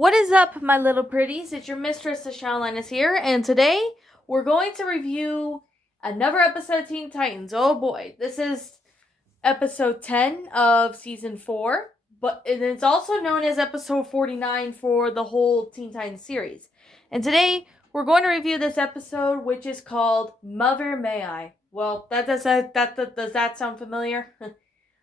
What is up, my little pretties? It's your mistress, the Showline here, and today we're going to review another episode of Teen Titans. Oh boy, this is episode 10 of season 4, but it's also known as episode 49 for the whole Teen Titans series. And today we're going to review this episode, which is called Mother May I. Well, does that sound familiar?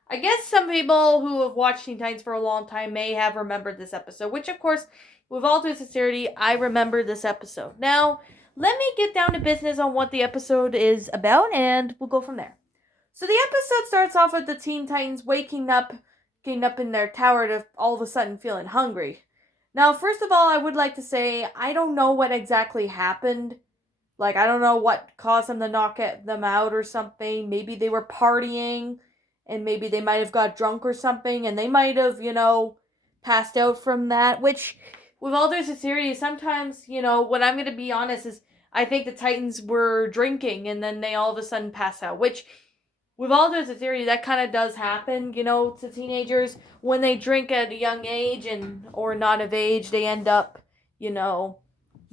I guess some people who have watched Teen Titans for a long time may have remembered this episode, which, of course, with all due sincerity, I remember this episode. Now, let me get down to business on what the episode is about, and we'll go from there. So the episode starts off with the Teen Titans waking up, getting up in their tower to all of a sudden feeling hungry. Now, first of all, I would like to say I don't know what exactly happened. Like, I don't know what caused them to knock them out or something. Maybe they were partying and maybe they might have got drunk or something, and they might have, passed out from that, which, with all due sincerity, sometimes, what I'm going to be honest is, I think the Titans were drinking, and then they all of a sudden pass out, which, with all due sincerity, that kind of does happen, to teenagers. When they drink at a young age, or not of age, they end up,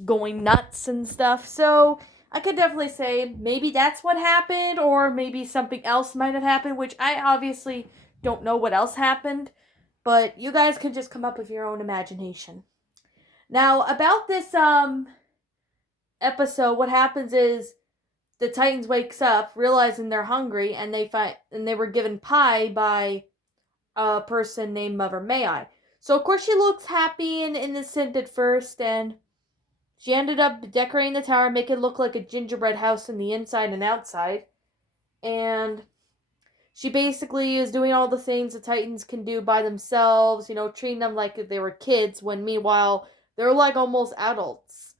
going nuts and stuff, so I could definitely say maybe that's what happened, or maybe something else might have happened, which I obviously don't know what else happened, but you guys can just come up with your own imagination. Now, about this episode, what happens is the Titans wakes up realizing they're hungry, and they were given pie by a person named Mother May I. So of course she looks happy and innocent at first, and she ended up decorating the tower, make it look like a gingerbread house in the inside and outside. And she basically is doing all the things the Titans can do by themselves, treating them like they were kids, when meanwhile, they're like almost adults.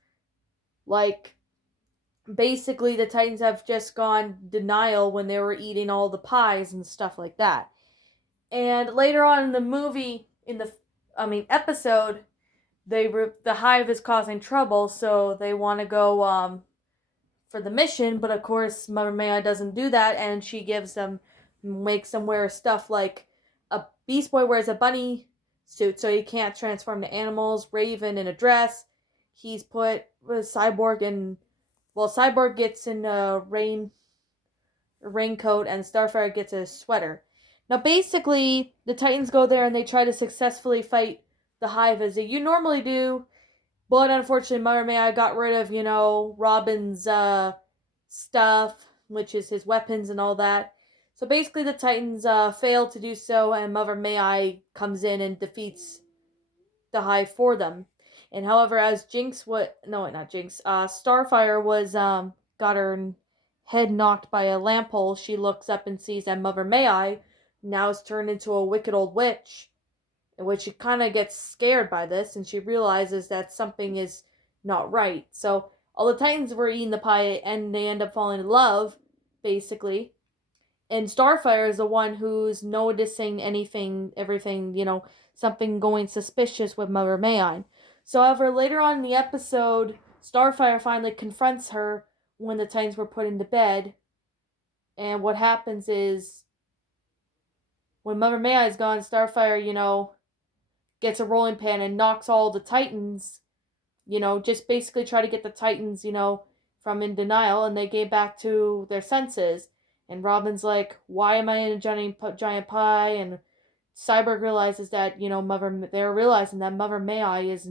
Like, basically, the Titans have just gone denial when they were eating all the pies and stuff like that. And later on in the movie, episode, the hive is causing trouble, so they want to go for the mission, but of course Mother Maya doesn't do that, and she makes them wear stuff like a Beast Boy wears a bunny suit so he can't transform to animals, Raven in a dress, he's put Cyborg in, Cyborg gets in a raincoat, and Starfire gets a sweater. Now basically the Titans go there and they try to successfully fight the hive as you normally do, but unfortunately Mother May I got rid of, Robin's stuff, which is his weapons and all that. So basically the Titans fail to do so, and Mother May I comes in and defeats the hive for them. And however, as Starfire was got her head knocked by a lamp pole, she looks up and sees that Mother May I now is turned into a wicked old witch, in which she kind of gets scared by this, and she realizes that something is not right. So all the Titans were eating the pie, and they end up falling in love, basically. And Starfire is the one who's noticing everything, something going suspicious with Mother May I. So, however, later on in the episode, Starfire finally confronts her when the Titans were put into bed. And what happens is, when Mother May I is gone, Starfire, gets a rolling pin and knocks all the Titans, just basically try to get the Titans, from in denial, and they get back to their senses. And Robin's like, why am I in a giant pie? And Cyborg realizes that, they're realizing that Mother May I is,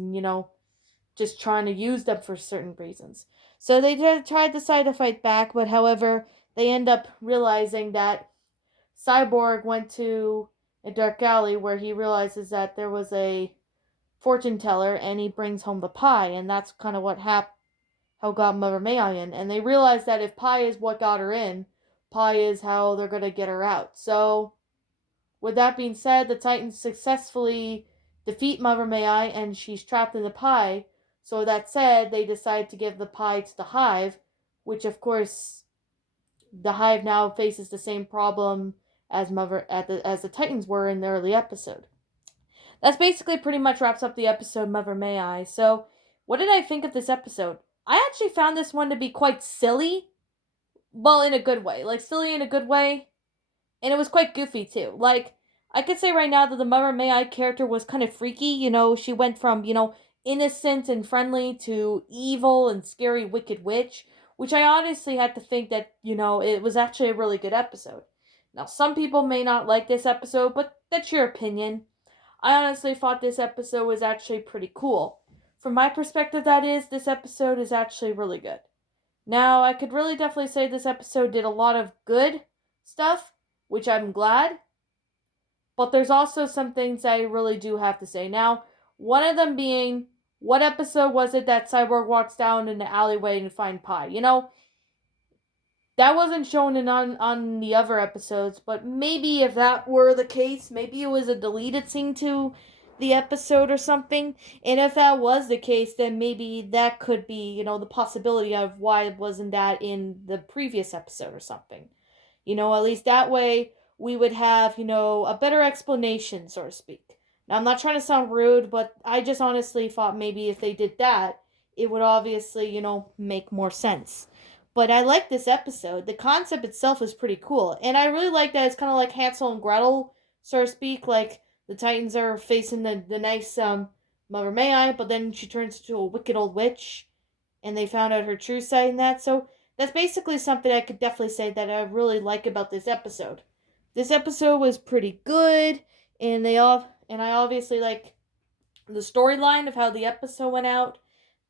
just trying to use them for certain reasons. So they decide to fight back, but however, they end up realizing that Cyborg went to a dark alley where he realizes that there was a fortune teller, and he brings home the pie, and that's kind of how got Mother May I in. And they realize that if pie is what got her in, pie is how they're gonna get her out. So, with that being said, the Titans successfully defeat Mother May I, and she's trapped in the pie. So, with that said, they decide to give the pie to the hive, which of course, the hive now faces the same problem as the Titans were in the early episode. That's basically pretty much wraps up the episode Mother May I. So, what did I think of this episode? I actually found this one to be quite silly. Well, in a good way. Like, silly in a good way. And it was quite goofy, too. Like, I could say right now that the Mother May I character was kind of freaky. She went from, innocent and friendly to evil and scary wicked witch, which I honestly had to think that, it was actually a really good episode. Now, some people may not like this episode, but that's your opinion. I honestly thought this episode was actually pretty cool. From my perspective, that is, this episode is actually really good. Now, I could really definitely say this episode did a lot of good stuff, which I'm glad, but there's also some things I really do have to say. Now, one of them being, what episode was it that Cyborg walks down in the alleyway and finds Pie? That wasn't shown on the other episodes, but maybe if that were the case, maybe it was a deleted scene to the episode or something. And if that was the case, then maybe that could be, the possibility of why wasn't that in the previous episode or something. At least that way we would have, a better explanation, so to speak. Now, I'm not trying to sound rude, but I just honestly thought maybe if they did that, it would obviously, make more sense. But I like this episode. The concept itself is pretty cool. And I really like that it's kind of like Hansel and Gretel, so to speak. Like the Titans are facing the nice Mother May I, but then she turns into a wicked old witch. And they found out her true side in that. So that's basically something I could definitely say that I really like about this episode. This episode was pretty good. And I obviously like the storyline of how the episode went out.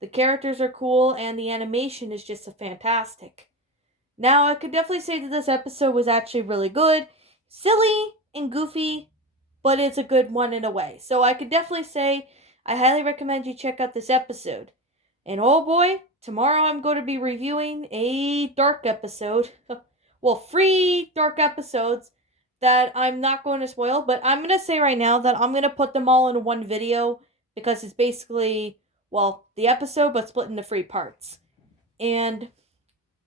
The characters are cool, and the animation is just fantastic. Now, I could definitely say that this episode was actually really good, silly and goofy, but it's a good one in a way. So I could definitely say I highly recommend you check out this episode. And oh boy, tomorrow I'm going to be reviewing a dark episode. Well, 3 dark episodes that I'm not going to spoil, but I'm going to say right now that I'm going to put them all in one video because it's basically, well, the episode but split into 3 parts. And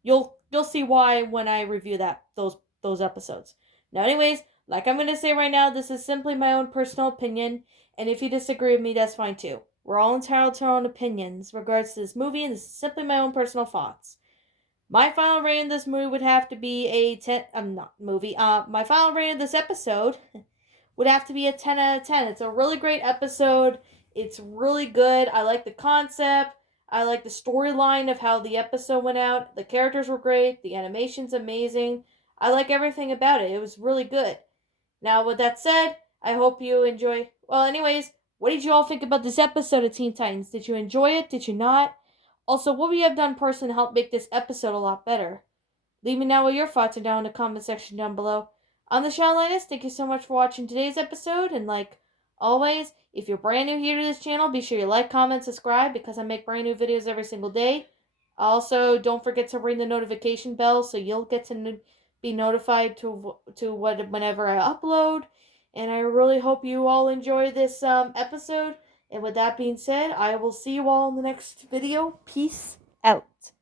you'll see why when I review those episodes. Now anyways, like I'm going to say right now, this is simply my own personal opinion, and if you disagree with me, that's fine too. We're all entitled to our own opinions regards to this movie, and this is simply my own personal thoughts. My final rating of this movie would have to be a 10. Not movie. My final rating of this episode would have to be a 10 out of 10. It's a really great episode. It's really good. I like the concept. I like the storyline of how the episode went out. The characters were great. The animation's amazing. I like everything about it. It was really good. Now, with that said, I hope you enjoy. Well, anyways, what did you all think about this episode of Teen Titans? Did you enjoy it? Did you not? Also, what would you have done personally to help make this episode a lot better? Leave me know what your thoughts are down in the comment section down below. I'm the Shadow Linus. Thank you so much for watching today's episode. And like always, if you're brand new here to this channel, be sure you like, comment, subscribe because I make brand new videos every single day. Also, don't forget to ring the notification bell so you'll get to be notified to whenever I upload. And I really hope you all enjoy this episode. And with that being said, I will see you all in the next video. Peace out.